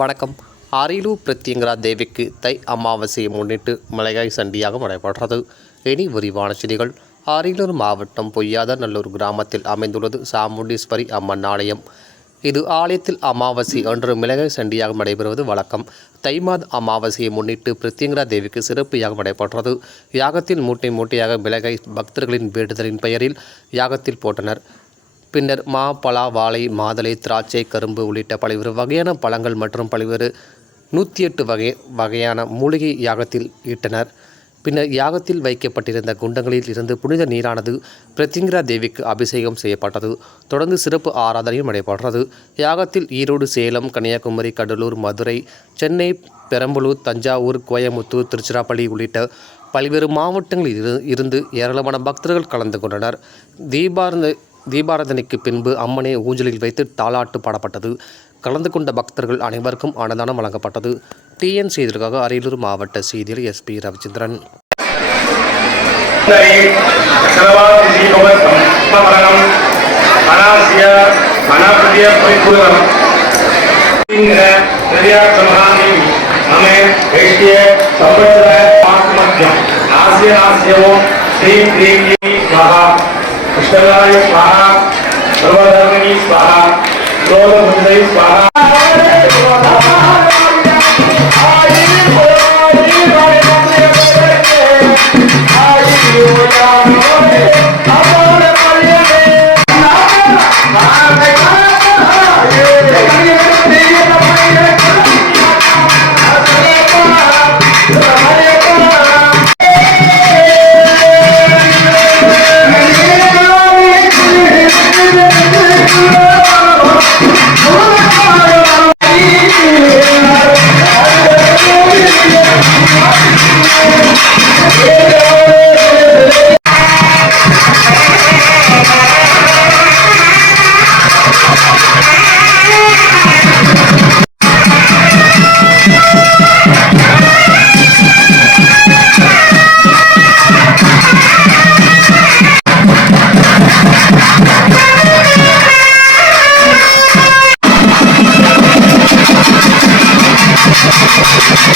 வணக்கம். அரியலூர் பிரத்யங்கரா தேவிக்கு தை அமாவாசையை முன்னிட்டு மலையாய் சண்டியாக நடைபெற்றது இனி விரிவான செய்திகள். அரியலூர் மாவட்டம் பொய்யாத நல்லூர் கிராமத்தில் அமைந்துள்ளது சாமுண்டீஸ்வரி அம்மன் ஆலயம். இது ஆலயத்தில் அமாவாசை அன்று மிளகாய் சண்டியாக நடைபெறுவது வழக்கம். தை மாத அமாவாசையை முன்னிட்டு பிரத்யங்கரா தேவிக்கு சிறப்பு யாகம் நடைபெற்றது. யாகத்தில் மூட்டை மூட்டையாக மிளகாய் பக்தர்களின் வேண்டுதலின் பெயரில் யாகத்தில் போட்டனர். பின்னர் மா பலா வாழை மாதுளை திராட்சை கரும்பு உள்ளிட்ட பல்வேறு வகையான பழங்கள் மற்றும் பல்வேறு நூற்றி எட்டு வகை வகையான மூலிகை யாகத்தில் ஈட்டனர் பின்னர் யாகத்தில் வைக்கப்பட்டிருந்த குண்டங்களில் இருந்து புனித நீரானது பிரத்யங்கரா தேவிக்கு அபிஷேகம் செய்யப்பட்டது. தொடர்ந்து சிறப்பு ஆராதனையும் நடைபெற்றது. யாகத்தில் ஈரோடு சேலம் கன்னியாகுமரி கடலூர் மதுரை சென்னை பெரம்பலூர் தஞ்சாவூர் கோயமுத்தூர் திருச்சிராப்பள்ளி உள்ளிட்ட பல்வேறு மாவட்டங்களில் இரு- இருந்து ஏராளமான பக்தர்கள் கலந்து கொண்டனர். தீபாரந்த தீபாராதனைக்கு பின்பு அம்மனை ஊஞ்சலில் வைத்து தாலாட்டு பாடப்பட்டது. கலந்து கொண்ட பக்தர்கள் அனைவருக்கும் அன்னதானம் வழங்கப்பட்டது. டிஎன் செய்திகளுக்காக அரியலூர் மாவட்ட செய்தியில் எஸ்பி ரவிச்சந்திரன். ஆசிய ஆசியவோ ஸ்ரீ ஸ்ரீ மகா. विठ्ठलाय स्वाहा सर्वधर्मणी स्वाहा गौरभद्रै स्वाहा Yeah.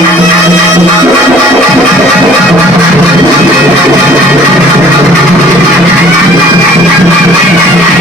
Thank you.